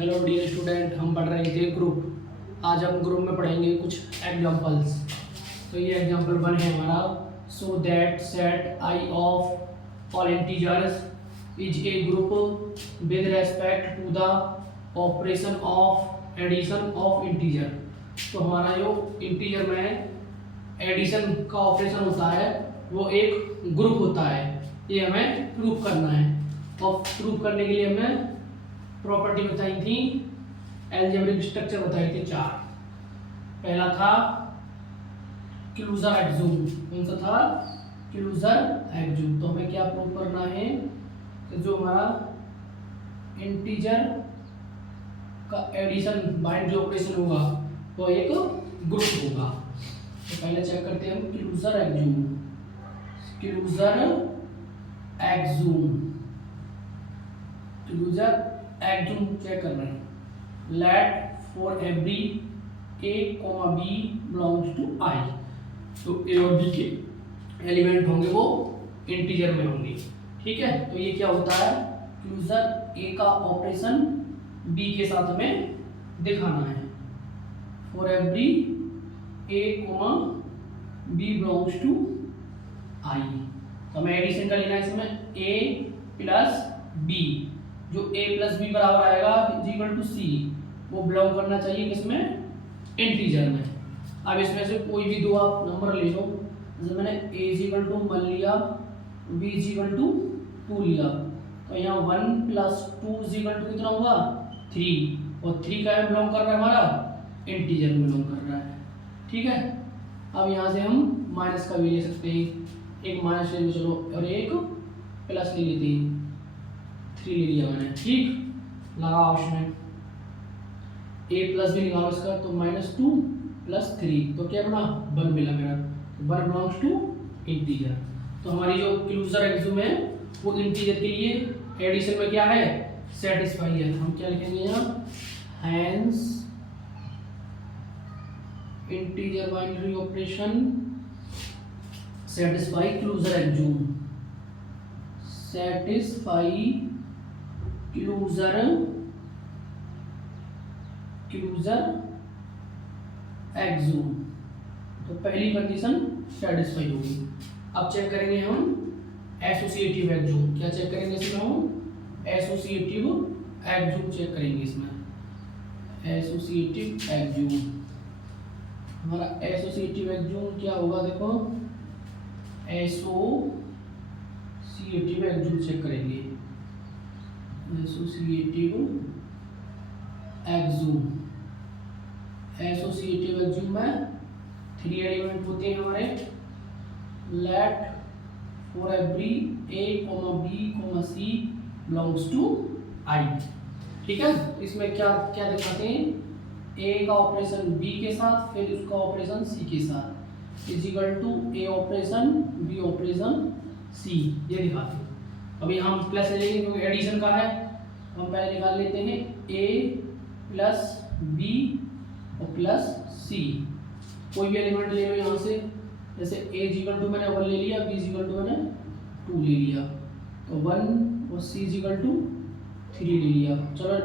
Hello dear student, हम पढ़ रहे थे ग्रुप। आज हम ग्रुप में पढ़ेंगे कुछ एग्जांपल्स। तो ये एग्जांपल 1 है हमारा। So that set I of all integers is a group with respect to the operation of addition of integer. तो हमारा जो इंटीजर में एडिशन का ऑपरेशन होता है वो एक ग्रुप होता है। ये हमें प्रूफ करना है और प्रूफ करने के लिए हमें प्रॉपर्टी बताई थी, अलजेब्रिक स्ट्रक्चर बताई थी 4। पहला था क्लोजर एक्सूम। कौन सा था? Closure axiom. तो हमें क्या प्रूव करना है कि जो हमारा इंटीजर का एडिशन बाइंड जो ऑपरेशन होगा वो एक ग्रुप होगा। तो पहले चेक करते हैं हम closure axiom. Closure axiom, closure axiom check कर रहे हैं। Let for every a comma b belongs to I. तो ए और बी के एलिमेंट होंगे वो इंटीजर में होंगे। ठीक है, तो ये क्या होता है? क्लोजर ए का ऑपरेशन बी के साथ हमें दिखाना है। For every a comma b belongs to I. तो हमें एडिशन का लेना है इसमें ए प्लस बी। जो a प्लस बी बराबर आएगा इज इक्वल टू सी, वो बिलोंग करना चाहिए किसमें? इंटीजर में। अब इसमें से कोई भी दो आप नंबर ले लो। जैसे मैंने a इज इक्वल टू 1 लिया, b इज इक्वल टू 2 लिया, तो यहाँ 1 प्लस 2 इज इक्वल टू कितना होगा? 3। और 3 का बिलोंग कर रहा है हमारा इंटीजर में बिलोंग कर रहा है। ठीक है, अब यहाँ से हम माइनस का भी ले सकते हैं। एक माइनस ले लो चलो, और एक प्लस ले लेते हैं। 3 ले लिया मैंने। ठीक, लगाओ उसमें a प्लस भी निकालो इसका, तो -2 प्लस 3, तो क्या बना? 1 मिला मेरा। 1 बिलोंग्स टू इंटीजर। तो हमारी जो क्लोजर एक्सूम है वो इंटीजर के लिए एडिशन में क्या है? सेटिस्फाई है। हम क्या लिखेंगे यहाँ? Hence integer binary operation satisfy closure axiom. Satisfy closure axiom. तो पहली कंडीशन सेटिस्फाई होगी। अब चेक करेंगे हम एसोसिएटिव एक्सूम। क्या चेक करेंगे इसमें हम? एसोसिएटिव एक्सूम चेक करेंगे इसमें। एसोसिएटिव एक्सूम, हमारा एसोसिएटिव एक्सूम क्या होगा? देखो, एसोसिएटिव एक्सूम चेक करेंगे। एसोसिएटिव एक्सूम, एसोसिएटिव एक्सूम में 3 एलिमेंट होते हैं हमारे। Let for every a comma b comma c belongs to I. ठीक है, इसमें क्या क्या दिखाते हैं? ए का ऑपरेशन बी के साथ, फिर उसका ऑपरेशन सी के साथ, is equal to a operation b operation c, ये दिखाते हैं। अभी हम प्लस ले लेंगे क्योंकि एडिशन का है। हम पहले निकाल लेते हैं a प्लस बी और प्लस सी। कोई भी एलिमेंट ले लो यहाँ से। जैसे a इक्वल टू मैंने 1 ले लिया, b इक्वल टू मैंने 2 ले लिया, तो 1 और c इक्वल टू 3 ले लिया। चलो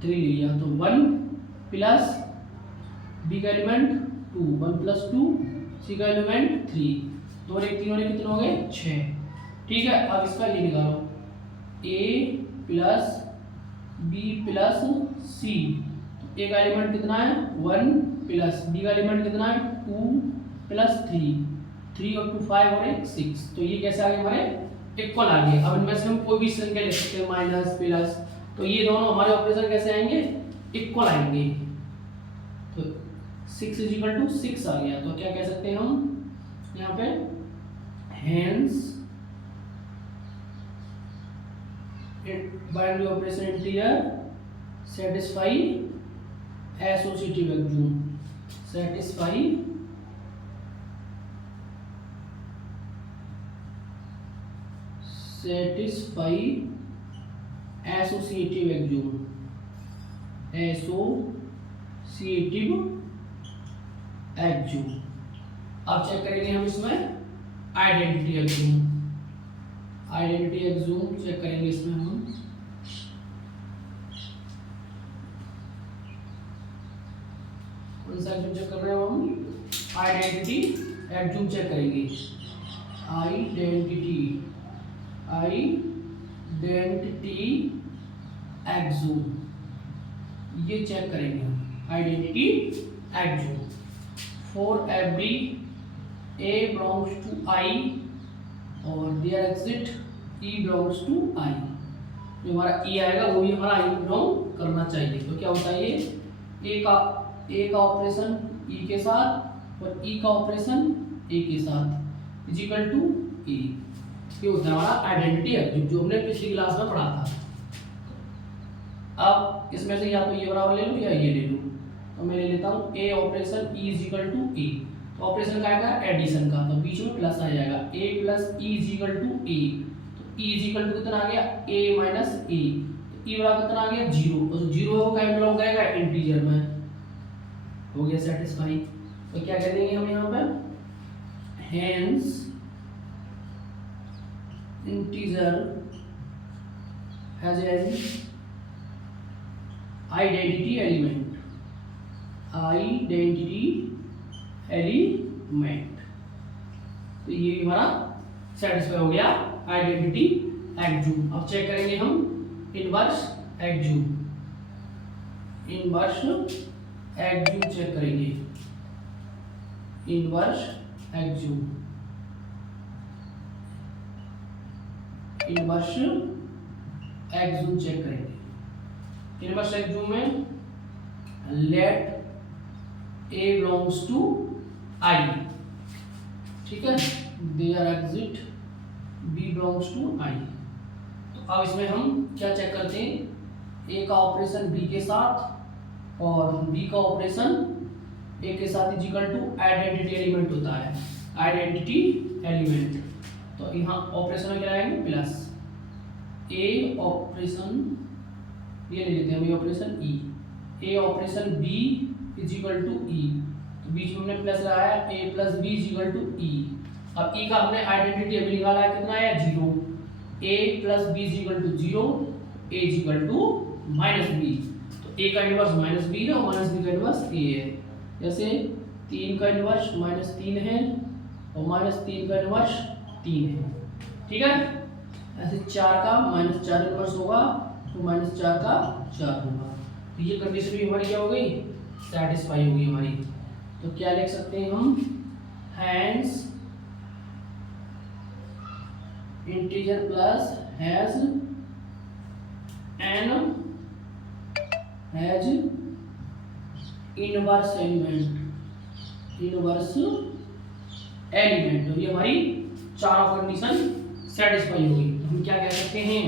3 ले लिया, तो 1 प्लस b का एलिमेंट 2, 1 प्लस 2, c का एलिमेंट 3, 2 और 1 3 और 1 कितने हो गए? 6। ठीक है, अब इसका ये निकालो a प्लस बी प्लस सी। तो ए का एलिमेंट कितना है? 1 प्लस बी का एलिमेंट कितना है? 2 प्लस 3 और 2 5 और 1 6। तो ये कैसे आ गए हमारे? इक्वल आ गए। अब इनमें से हम कोई भी संख्या ले सकते हैं, माइनस प्लस, तो ये दोनों हमारे ऑपरेशन कैसे आएंगे? इक्वल आएंगे। तो 6 इज इक्वल टू 6 आ गया। तो क्या कह सकते हैं हम यहाँ पे? Hence binary operation integer satisfy associative axiom. Satisfy associative axiom. Associative axiom. अब चेक करेंगे हम इसमें identity axiom. Identity axiom check करेंगे इसमें हम। सा एग्जूम चेक कर रहे हैं हम? आइडेंटिटी एग्जूम चेक करेंगे। आइडेंटिटी एग्जूम ये चेक करेंगे हम। Identity axiom for every A belongs to I और their exit E belongs to I। जो हमारा E आएगा वो भी हमारा I बिलोंग करना चाहिए। तो क्या होता है ये A का ऑपरेशन E के साथ और E का ऑपरेशन A के साथ इजिकल टू E। ये होता है हमारा आइडेंटिटी एग्जूम जो हमने पिछली क्लास में पढ़ा था। अब इसमें से या तो ये बराबर ले लो या ये ले लो। तो मैं ले लेता हूँ A operation E is equal to E। Operation का आएगा एडिशन का, तो बीच में प्लस आ जाएगा a plus e is equal to a. तो e इजिकल टू कितना आ गया a माइनस ए। तो e बराबर कितना आ गया 0 और 0 है वो क्या बिलोंग करेगा इंटीजर में। हो गया सेटिस्फाई। तो क्या कह देंगे हम यहाँ पे hence integer has an identity element तो ये हमारा सेटिस्फाई हो गया आइडेंटिटी एग्जूम। अब चेक करेंगे हम इनवर्स एग्जूम चेक करेंगे। इनवर्स एग्जूम चेक करेंगे। इनवर्स एग्जूम में late A belongs to I, ठीक है, their exit B belongs to I। तो अब इसमें हम क्या चेक करते हैं A का ऑपरेशन B के साथ और B का ऑपरेशन A के साथ इजिकल टू आइडेंटिटी एलिमेंट होता है। आइडेंटिटी एलिमेंट तो यहाँ ऑपरेशन में क्या आएंगे प्लस A ऑपरेशन ये ले लेते हैं हम operation E। A operation B is equal to e. तो बीच में हमने प्लस लगाया a plus b is equal to e. अब e का हमने आइडेंटिटी अभी निकाला है कितना है 0। a plus b is equal to 0 a is equal to minus b. तो a का इनवर्स माइनस बी है और माइनस बी का इनवर्स a है। जैसे 3 का इनवर्स माइनस 3 है और माइनस 3 का इनवर्स 3 है, ठीक है। ऐसे 4 का माइनस 4 इनवर्स होगा तो माइनस 4 का 4 होगा। तो ये कंडीशन भी हमारी क्या हो गई सेटिस्फाई होगी हमारी। तो क्या लिख सकते हैं हम hence integer plus has inverse element. तो ये हमारी चारों कंडीशन सेटिस्फाई होगी। तो हम क्या कह सकते हैं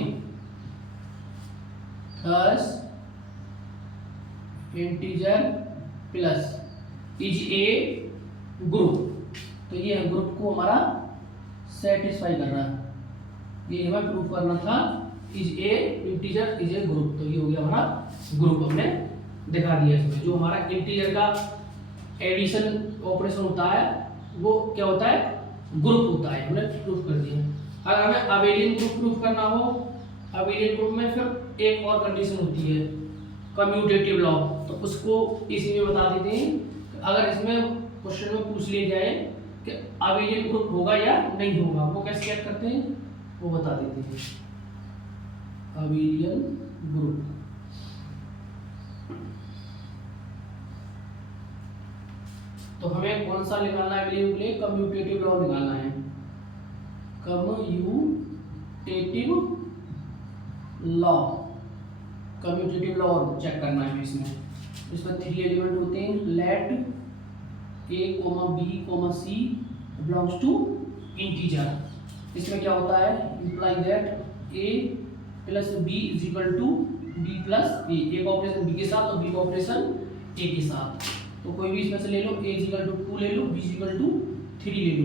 thus integer plus is a group. तो ये ग्रुप को हमारा सेटिस्फाई कर रहा है। ये हमें प्रूफ करना था is a integer is a group. तो ये हो गया हमारा ग्रुप हमने दिखा दिया। इसमें जो हमारा इंटीजर का एडिशन ऑपरेशन होता है वो क्या होता है ग्रुप होता है, हमने प्रूफ कर दिया। अगर हमें अबेलियन ग्रुप प्रूफ करना हो अबेलियन ग्रुप में फिर एक और कंडीशन होती है कम्यूटेटिव लॉ। तो उसको इसी में बता देते हैं। अगर इसमें क्वेश्चन में पूछ लिया जाए कि अबेलियन ग्रुप होगा या नहीं होगा वो कैसे चेक करते हैं वो बता देते हैं। अबेलियन ग्रुप तो हमें कौन सा निकालना है अबेलियन के लिए कम्यूटेटिव लॉ निकालना है। कम्यूटेटिव लॉ चेक करना है इसमें। 3 एलिमेंट होते हैं let a, b, c belongs to integer. इसमें क्या होता है imply that a plus b is equal to b plus a। का ऑपरेशन b के साथ और b का ऑपरेशन a के साथ। तो कोई भी इसमें से ले लो a इज इक्वल टू 2 ले लो b इज इक्वल टू 3 ले लो।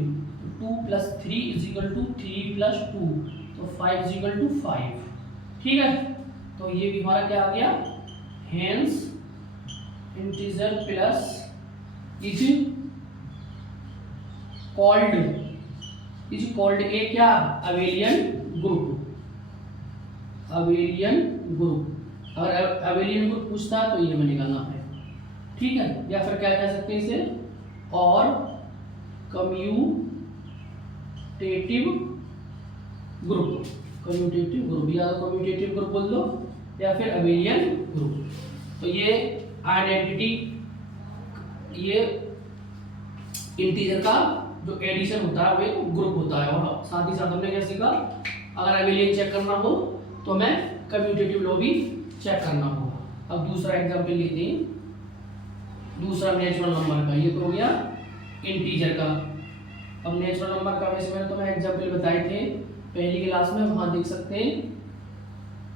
2 plus 3 is equal to 3 plus 2 तो 5 इज इक्वल टू 5, ठीक है। तो ये भी हमारा क्या आ गया hence integer plus is called a क्या अबेलियन ग्रुप। अगर अबेलियन ग्रुप पूछता तो ये हमें निकालना है। ठीक है, या फिर क्या कह सकते हैं इसे, और कम्यूटेटिव ग्रुप, कम्यूटेटिव ग्रुप, या कम्यूटेटिव ग्रुप बोल दो या फिर अबेलियन ग्रुप। तो ये आइडेंटिटी, ये इंटीजर का जो एडिशन होता है वो एक ग्रुप होता है। और साथ ही साथ हमने क्या सीखा, अगर अबेलियन चेक करना हो तो हमें कम्यूटेटिव लॉ भी चेक करना होगा। अब दूसरा एग्जांपल लेते हैं, दूसरा नेचुरल नंबर का, ये तो हो गया इंटीजर का। अब नेचुरल नंबर का वैसे मैंने तुम्हें एग्जांपल बताए थे पहली क्लास में, वहां देख सकते हैं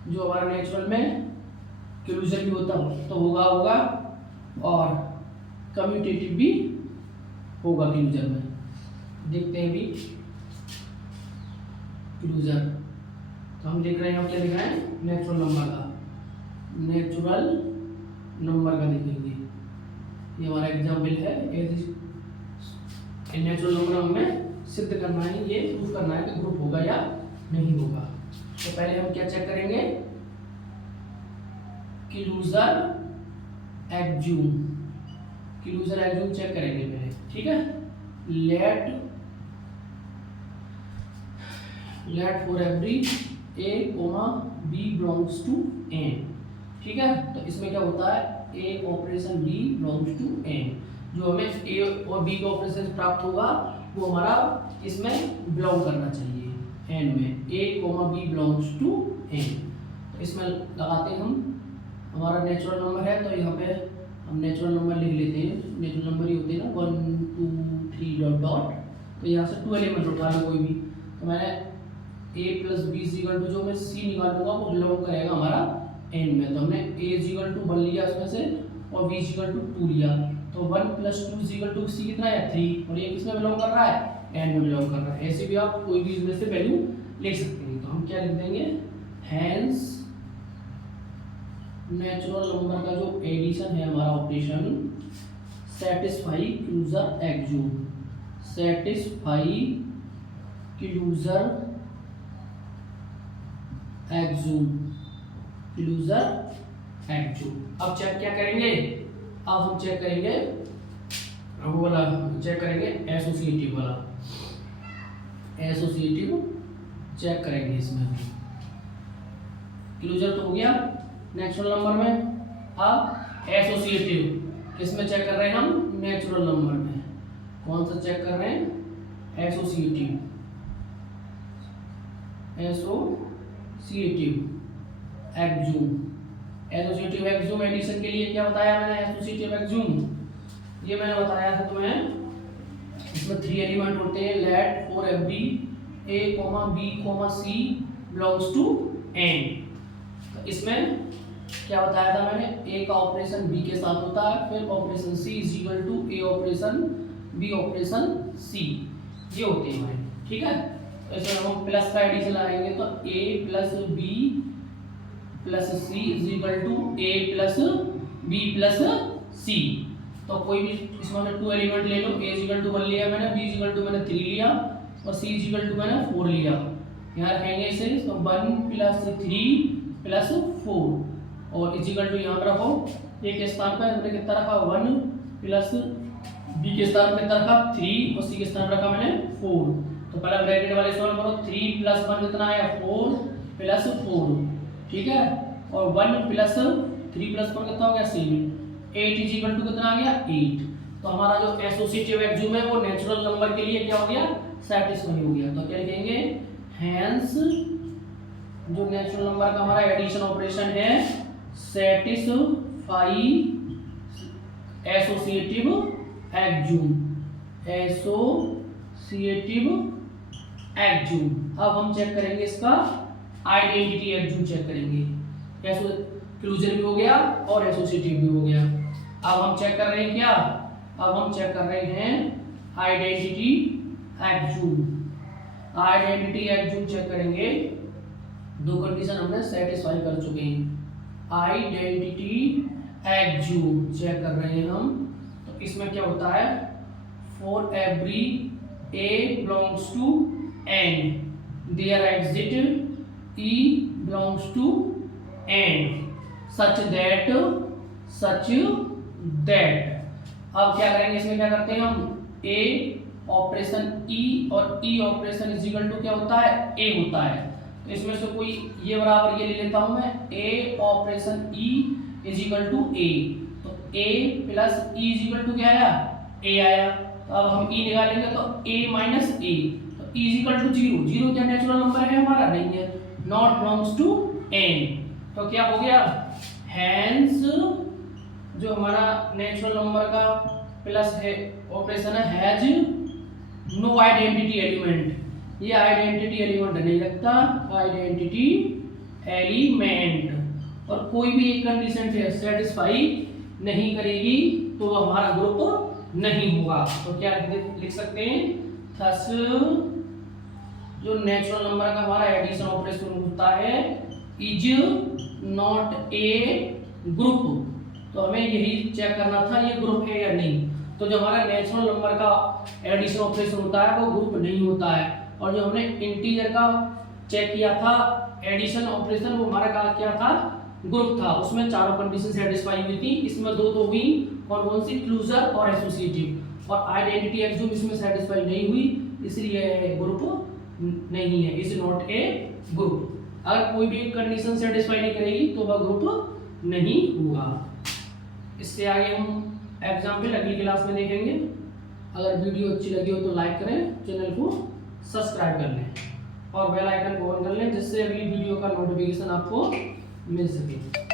जो हमारा नेचुरल में क्लूजर भी होता तो होगा और कम्यूटेटिव भी होगा क्लूजर में। देखते हैं भी क्लूजर, तो हम देख रहे हैं क्या लिखा है नेचुरल नंबर का, नेचुरल नंबर का देखेंगे, ये हमारा एग्जाम्पल है। नेचुरल नंबर हमें सिद्ध करना है, ये प्रूफ करना है कि ग्रुप होगा या नहीं होगा। तो पहले हम क्या चेक करेंगे, closure axiom, closure axiom check करेंगे पहले, ठीक है। Let for every a, b belongs to n, ठीक है। तो इसमें क्या होता है, a operation b belongs to n, जो हमें a और b का ऑपरेशन प्राप्त होगा वो हमारा इसमें बिलोंग करना चाहिए n में, a, b belongs to n। तो इसमें लगाते हैं हम, हमारा नेचुरल नंबर है तो यहाँ पे हम नेचुरल नंबर लिख लेते हैं। नेचुरल नंबर ही होते हैं ना 1 2 3 डॉट डॉट, तो यहाँ से 2 एलिमेंट उठा लो कोई भी। तो मैंने a plus b equal to जो मैं c निकालूंगा वो बिलोंग करेगा हमारा n में। तो हमने a इक्वल टू 1 लिया उसमें से और b इक्वल टू 2 लिया, तो 1 प्लस 2 इक्वल टू c कितना है 3, और ये किसमें बिलोंग कर रहा है, n में बिलोंग कर रहा है। ऐसे भी आप कोई भी इसमें से वैल्यू लिख सकते हैं। तो हम क्या लिख देंगे, हैंस नेचुरल नंबर का जो एडिशन है हमारा operation satisfy closure axiom, satisfy closure axiom, closure axiom. अब चेक क्या करेंगे, अब हम चेक करेंगे वो वाला, चेक करेंगे एसोसिएटिव वाला, एसोसिएटिव चेक करेंगे इसमें। क्लूजर तो हो गया नेचुरल नंबर में, अब एसोसिएटिव किसमें चेक कर रहे हैं हम, नेचुरल नंबर में। कौन सा चेक कर रहे हैं, एसोसिएटिव, एसोसिएटिव एग्ज्यूम। एसोसिएटिव एग्ज्यूम एडिशन के लिए क्या बताया मैंने, एसोसिएटिव एग्ज्यूम ये मैंने बताया था तुम्हें, इसमें 3 एलिमेंट होते हैं, let for every a, b, c belongs to n। तो इसमें क्या बताया था मैंने, a का ऑपरेशन b के साथ होता है, फिर operation c is equal to a operation b operation c, ये होते हैं हमारे, ठीक है। तो इसमें हम प्लस का एडिशन लगाएंगे तो a plus b plus c is equal to a plus b plus c। तो कोई भी इसमें हमने 2 एलिमेंट ले लो, a इज इक्वल टू 1 लिया मैंने, b इज इक्वल टू मैंने 3 लिया और c इज इक्वल टू मैंने 4 लिया। यहाँ रखेंगे इसे, तो 1 प्लस 3 प्लस 4 और इज इक्वल टू यहाँ पर रखो, a के स्थान पर हमने कितना रखा 1 प्लस b के स्थान पर कितना रखा 3 और c के स्थान पर रखा मैंने 4। तो पहले ब्रैकेट वाले सॉल्व करो, 3 प्लस 1 कितना आया 4 प्लस 4, ठीक है, और 1 प्लस 3 प्लस 4 कितना हो गया 7, 8 इज इक्वल टू कितना आ गया 8। तो हमारा जो एसोसिएटिव एग्ज्यूम है वो नेचुरल नंबर के लिए क्या हो गया, सैटिस्फाई हो गया। तो क्या लिखेंगे, हैंस जो नेचुरल नंबर का हमारा एडिशन ऑपरेशन है सैटिस्फाई एसोसिएटिव एग्ज्यूम, एसोसिएटिव एग्ज्यूम। अब हम चेक करेंगे इसका आइडेंटिटी एग्ज्यूम चेक करेंगे, क्लूजर भी हो गया और एसोसिएटिव भी हो गया। अब हम चेक कर रहे हैं क्या, अब हम चेक कर रहे हैं आइडेंटिटी एग्ज्यूम। आइडेंटिटी एग्ज्यूम चेक करेंगे, 2 कंडीशन हमने सेटिस्फाई कर चुके हैं। आइडेंटिटी एग्ज्यूम चेक कर रहे हैं हम, तो इसमें क्या होता है, for every a belongs to n there exist e belongs to n such that. अब क्या करेंगे, इसमें क्या करते हैं हम, ए ऑपरेशन ई और ई ऑपरेशन इज इक्वल टू क्या होता है, ए होता है। तो इसमें से कोई ये बराबर ये ले लेता हूं मैं, a operation e is equal to a. तो a plus e is equal to क्या आया, ए आया। तो अब हम ई निकालेंगे तो ए माइनस ए, तो e is equal to zero. Zero क्या नेचुरल नंबर है हमारा, नहीं है, नॉट बिलोंग्स टू एन। तो क्या हो गया, हैंस जो हमारा नेचुरल नंबर का प्लस है ऑपरेशन है, हैज नो आइडेंटिटी एलिमेंट। ये आइडेंटिटी एलिमेंट नहीं लगता, आइडेंटिटी एलिमेंट। और कोई भी एक कंडीशन से सेटिस्फाई नहीं करेगी तो वो हमारा ग्रुप नहीं होगा। तो क्या लिख सकते हैं, थस जो नेचुरल नंबर का हमारा एडिशन ऑपरेशन होता है इज नॉट ए ग्रुप। तो हमें यही चेक करना था ये ग्रुप है या नहीं। तो जो हमारा नेचुरल नंबर का एडिशन ऑपरेशन होता है वो ग्रुप नहीं होता है। और जो हमने इंटीजर का चेक किया था एडिशन ऑपरेशन, वो हमारा क्या था, ग्रुप था। उसमें चारों कंडीशन सेटिस्फाई हुई थी। इसमें दो तो हुई, कौन कौन सी, क्लोजर और एसोसिएटिव। और आइडेंटिटी एक्सियोम इसमें सेटिस्फाई नहीं हुई, इसलिए ग्रुप नहीं है, इज नॉट ए ग्रुप। अगर कोई भी कंडीशन सेटिस्फाई नहीं करेगी तो वह ग्रुप नहीं होगा। इससे आगे हम एग्जाम्पल अगली क्लास में देखेंगे। अगर वीडियो अच्छी लगी हो तो लाइक करें, चैनल को सब्सक्राइब कर लें और बेल आइकन को ऑन कर लें, जिससे अगली वीडियो का नोटिफिकेशन आपको मिल सके।